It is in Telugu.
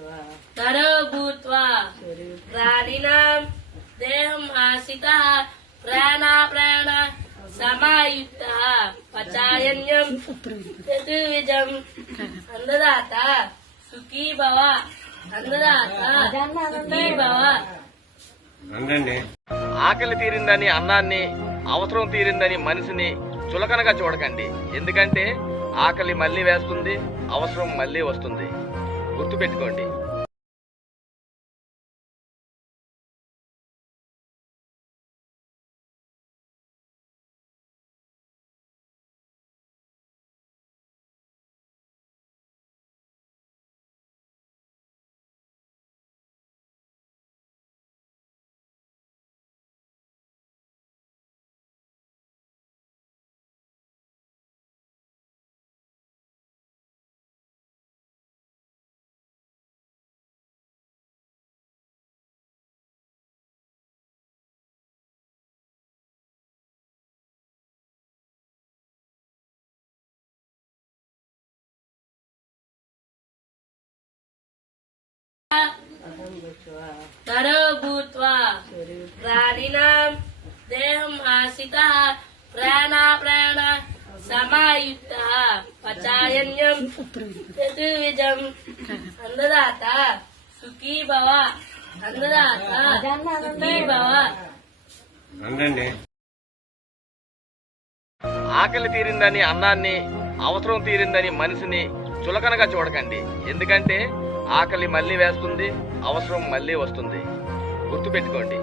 నరో భూత్వా ప్రాణినాం దేహం ఆసిత ప్రాణ ప్రాణ సమాయుక్త. పచాయన్యం చతుర్విధం. అన్నదాత సుఖీ భవ. అన్నదాత సుఖీ భవ. అండి ఆకలి తీరిందని అన్నాన్ని అవసరం తీరిందని మనిషిని చులకనగా చూడకండి. ఎందుకంటే ఆకలి మళ్ళీ వేస్తుంది అవసరం మళ్ళీ వస్తుంది. గుర్తుపెట్టుకోండి. నరో భూత్వా ప్రాణినాం దేహం ఆసిత. ప్రాణ ప్రాణ సమాయుక్త. పచాయన్యం చతుర్విధం. అన్నదాత సుఖీ భవ. అన్నదాత సుఖీ భవ. అండి ఆకలి తీరిందని అన్నాన్ని అవసరం తీరిందని మనిషిని చులకనగా చూడకండి. ఎందుకంటే ఆకలి మళ్ళీ వేస్తుంది అవసరం మళ్ళీ వస్తుంది. గుర్తుపెట్టుకోండి.